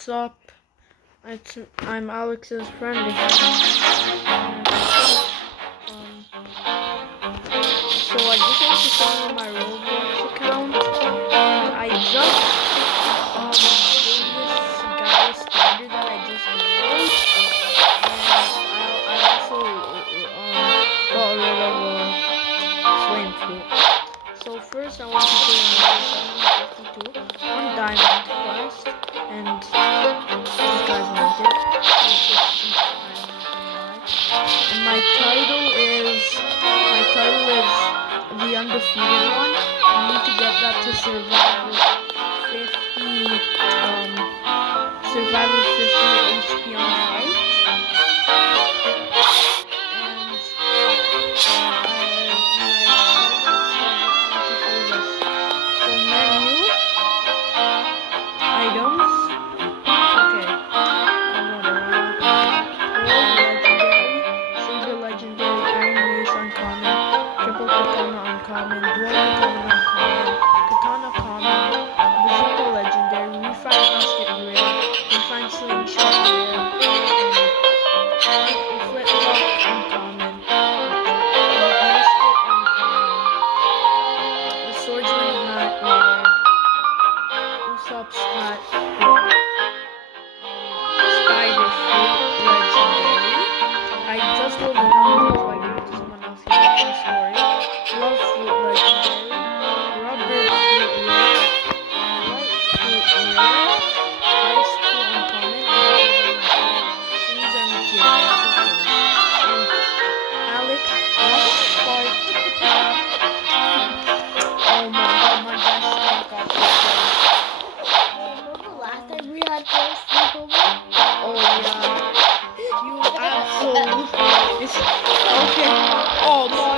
what's up? I'm Alex's friend again. So I just want to show you my Roblox account, and I just gave this guy a spider that I just made, and I also got rid of a flame fruit. So first I want to show you my 752 on Diamond Quest, and these guys wanted. And my title is the undefeated one. You need to get that to survival 50 HP on fight. Items. Okay. Saber legendary, iron mace uncommon, triple katana uncommon, dual katana uncommon, katana common, bazooka legendary, refine musket rare, refine slingshot rare, flintlock uncommon, musket uncommon, the swordsman hat rare, Usopp's hat rare, spider fruit legendary. I just rolled it out, so I gave it to someone else here in the story. Love fruit legendary, rubber fruit rare, light fruit rare, ice fruit uncommon, and these are materials. And Alex Spark. Oh my god, my best stank got this place. Remember last time we had first sleepover? Oh yeah. You absolute. Okay. Oh my